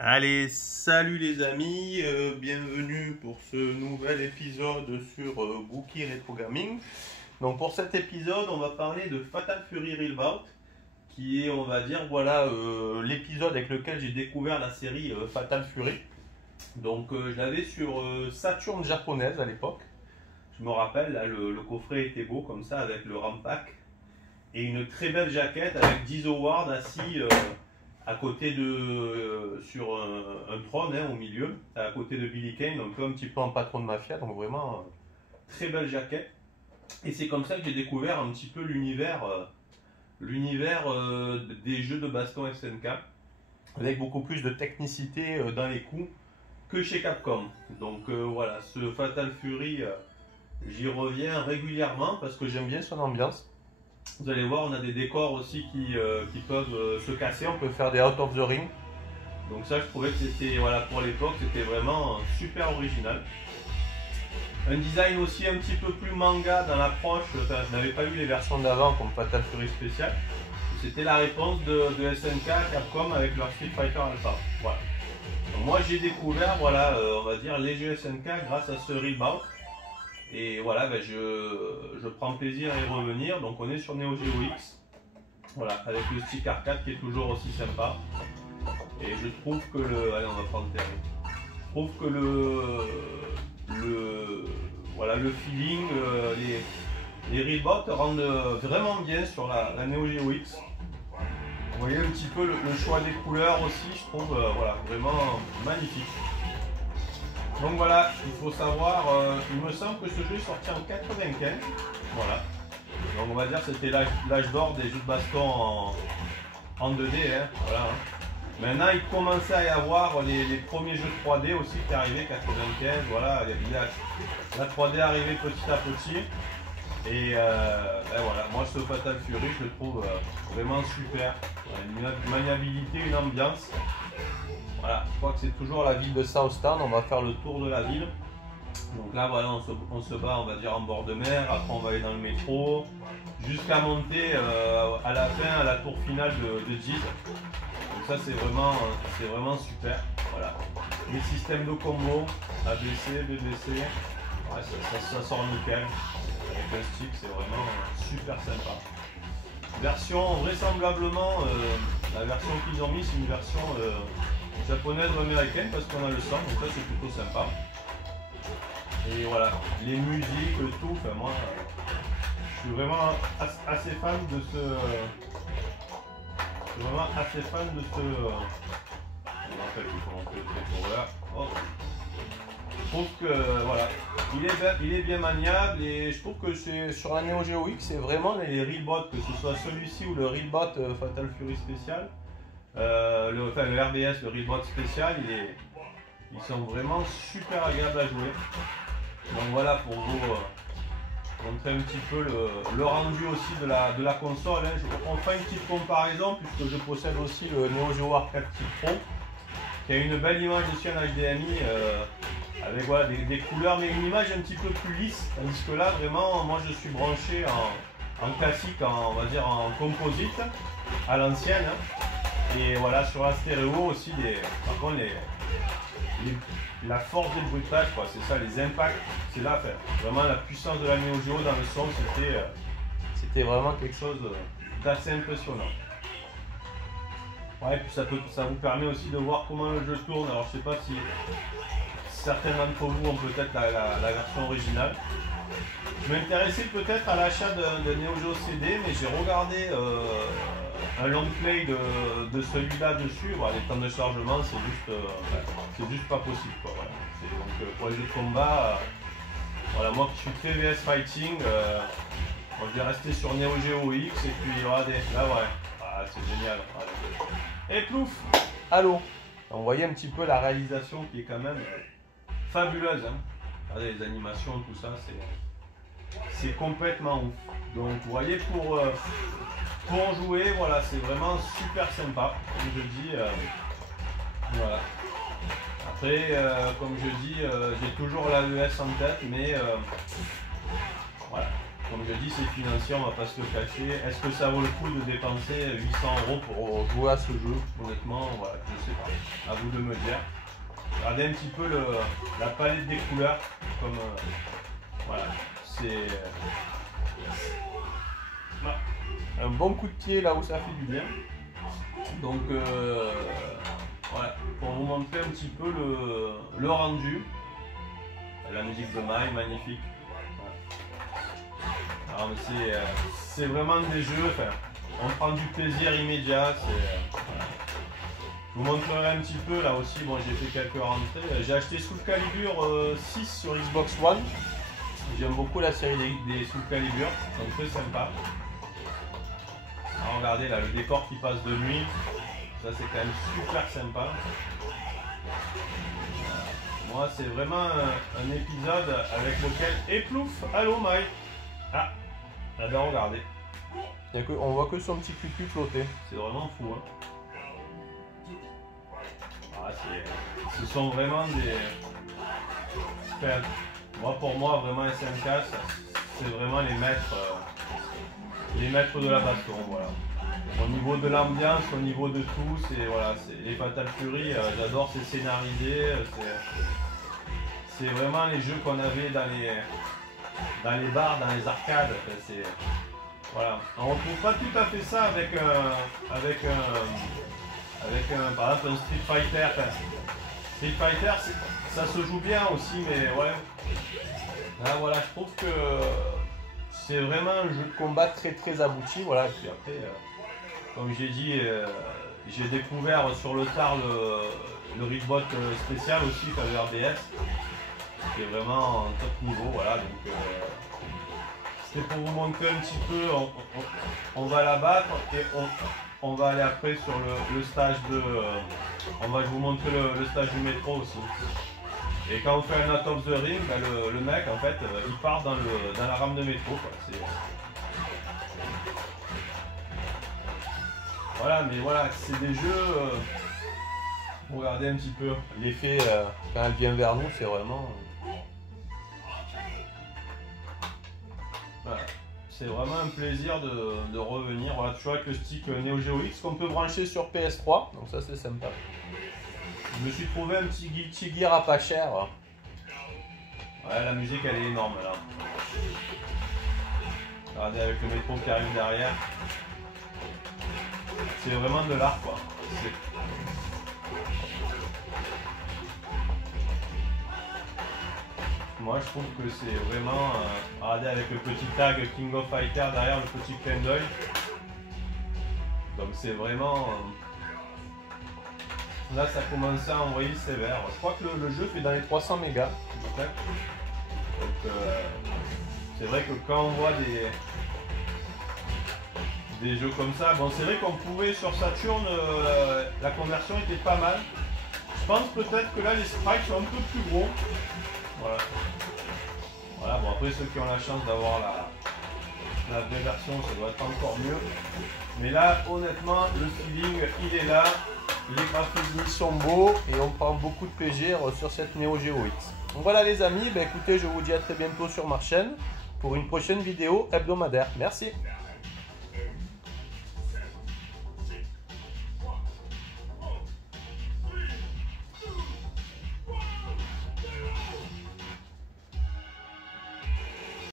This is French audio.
Allez, salut les amis, bienvenue pour ce nouvel épisode sur Bookie Retro Gaming. Donc pour cet épisode, on va parler de Fatal Fury Real-Bout, qui est, on va dire, voilà, l'épisode avec lequel j'ai découvert la série Fatal Fury. Donc je l'avais sur Saturn japonaise à l'époque. Je me rappelle, là, le coffret était beau comme ça avec le RAM pack et une très belle jaquette avec 10 Howard assis à côté de sur un trône au milieu, à côté de Billy Kane, donc un petit peu en patron de mafia, donc vraiment très belle jaquette. Et c'est comme ça que j'ai découvert un petit peu l'univers des jeux de baston SNK, avec beaucoup plus de technicité dans les coups que chez Capcom. Donc voilà, ce Fatal Fury, j'y reviens régulièrement parce que j'aime bien son ambiance. Vous allez voir, on a des décors aussi qui peuvent se casser, on peut faire des out of the ring. Donc ça, je trouvais que c'était, voilà, pour l'époque, c'était vraiment super original. Un design aussi un petit peu plus manga dans l'approche, enfin, je n'avais pas eu les versions d'avant comme Fatal Fury Special. C'était la réponse de SNK à Capcom avec leur Street Fighter Alpha. Voilà. Donc moi j'ai découvert, voilà, on va dire, les jeux SNK grâce à ce Real-Bout. Et voilà, ben je prends plaisir à y revenir. Donc on est sur Neo Geo X, voilà, avec le stick arcade qui est toujours aussi sympa. Et je trouve que allez, on va prendre le terrain. Je trouve que voilà, le feeling, les Real-Bout rendent vraiment bien sur la Neo Geo X. Vous voyez un petit peu le choix des couleurs aussi, je trouve, voilà, vraiment magnifique. Donc voilà, il faut savoir, il me semble que ce jeu est sorti en 95, voilà. Donc on va dire que c'était l'âge d'or des jeux de baston en 2D, hein, voilà. Maintenant il commençait à y avoir les premiers jeux 3D aussi qui arrivaient, 95, voilà. La 3D arrivait petit à petit. Et ben voilà, moi ce Fatal Fury je le trouve vraiment super. Une maniabilité, une ambiance. Voilà, je crois que c'est toujours la ville de Southtown, on va faire le tour de la ville. Donc là voilà, on se bat, on va dire, en bord de mer, après on va aller dans le métro, jusqu'à monter à la fin, à la tour finale de Jid. Donc ça c'est vraiment super. Voilà. Les systèmes de combo, ABC, BBC, ouais, ça sort nickel. Avec un stick, c'est vraiment super sympa. Version vraisemblablement, la version qu'ils ont mis, c'est une version japonaise ou américaine parce qu'on a le son, donc ça c'est plutôt sympa. Et voilà, les musiques, le tout, enfin moi je suis vraiment assez fan de ce. Je suis vraiment assez fan de ce. Je me rappelle plus comment on fait le décor là. Oh. Je trouve que voilà, il est bien maniable et je trouve que c'est sur la Neo Geo X, c'est vraiment les Real-Bout, que ce soit celui-ci ou le Real-Bout Fatal Fury Special, le RBS, le Real-Bout spécial, ils sont vraiment super agréables à jouer. Donc voilà, pour vous montrer un petit peu le rendu aussi de la console, hein. On fait une petite comparaison puisque je possède aussi le Neo Geo Arcade Pro, qui a une belle image aussi en HDMI. Avec voilà, des couleurs, mais une image un petit peu plus lisse, tandis que là vraiment moi je suis branché en classique, on va dire en composite à l'ancienne, hein. Et voilà, sur la stéréo aussi, par contre la force des bruitages, c'est ça, les impacts, c'est là, vraiment la puissance de la Neo Geo dans le son, c'était vraiment quelque chose d'assez impressionnant. Ouais, et puis ça vous permet aussi de voir comment le jeu tourne. Alors je sais pas si certains d'entre vous ont peut-être la version originale. Je m'intéressais peut-être à l'achat de Neo Geo CD, mais j'ai regardé un long play de celui-là dessus. Voilà, les temps de chargement, c'est juste pas possible, quoi. Voilà. Donc pour les jeux de combat, voilà, moi qui suis très VS Fighting, moi, je vais rester sur Neo Geo X et puis regardez, là ouais, ah, c'est génial. Voilà. Et plouf, allô. On voyait un petit peu la réalisation qui est quand même fabuleuse, hein. Regardez les animations, tout ça, c'est complètement ouf. Donc vous voyez, pour jouer, voilà, c'est vraiment super sympa, comme je dis. Voilà. Après, comme je dis, j'ai toujours la ES en tête, mais voilà, comme je dis, c'est financier, on va pas se le cacher. Est-ce que ça vaut le coup de dépenser 800 € pour jouer à ce jeu? Honnêtement, voilà, je sais pas. À vous de me dire. Regardez un petit peu la palette des couleurs. Comme voilà, c'est un bon coup de pied là où ça fait du bien. Donc voilà, pour vous montrer un petit peu le rendu. La musique de Mai, magnifique. Alors c'est vraiment des jeux, enfin, on prend du plaisir immédiat. Voilà. Je vous montrerai un petit peu là aussi. Bon, j'ai fait quelques rentrées. J'ai acheté Soul Calibur 6 sur Xbox One. J'aime beaucoup la série des Soul Calibur, donc très sympa. Alors regardez là, le décor qui passe de nuit, ça c'est quand même super sympa. Moi, c'est vraiment un épisode avec lequel éplouf. Allô Mike. Ah, là-bas, regardez. On voit que son petit cul flotter. C'est vraiment fou, hein. Ah, ce sont vraiment des... Enfin, pour moi, vraiment SNK, c'est vraiment les maîtres de la baston, voilà. Au niveau de l'ambiance, au niveau de tout, c'est voilà, les Fatal Fury, j'adore, c'est scénarisé, c'est vraiment les jeux qu'on avait dans les bars, dans les arcades. Voilà. On retrouve pas tout à fait ça avec par exemple un Street Fighter. Enfin, Street Fighter, ça se joue bien aussi, mais ouais. Là, voilà, je trouve que c'est vraiment un jeu de combat très abouti. Voilà. Et puis après, comme j'ai dit, j'ai découvert sur le tard le Rigbot spécial aussi, le RDS. Qui est vraiment en top niveau, voilà. Donc c'était pour vous montrer un petit peu. On va la battre et on va aller après sur le stage de. On va vous montrer le stage du métro aussi. Et quand on fait un Out of the Ring, ben le mec en fait il part dans la rame de métro, quoi. Voilà, mais voilà, c'est des jeux. Regardez un petit peu l'effet quand elle vient vers nous, c'est vraiment. Voilà. C'est vraiment un plaisir de revenir. Voilà, toujours avec le stick Neo Geo X qu'on peut brancher sur PS3, donc ça c'est sympa. Je me suis trouvé un petit Guilty Gear à pas cher. Ouais, la musique elle est énorme là. Regardez avec le métro qui arrive derrière. C'est vraiment de l'art, quoi. Moi je trouve que c'est vraiment, regardez avec le petit tag King of Fighter derrière, le petit clin d'œil. Donc c'est vraiment, là ça commençait à envoyer sévère. Je crois que le jeu fait dans les 300 mégas. Donc c'est vrai que quand on voit des jeux comme ça, bon c'est vrai qu'on pouvait sur Saturn, la conversion était pas mal. Je pense peut-être que là les sprites sont un peu plus gros. Voilà. Voilà, bon après ceux qui ont la chance d'avoir la vraie version, ça doit être encore mieux. Mais là, honnêtement, le feeling, il est là. Les graphismes sont beaux et on prend beaucoup de plaisir sur cette Neo Geo X. Donc voilà les amis, écoutez, je vous dis à très bientôt sur ma chaîne pour une prochaine vidéo hebdomadaire. Merci.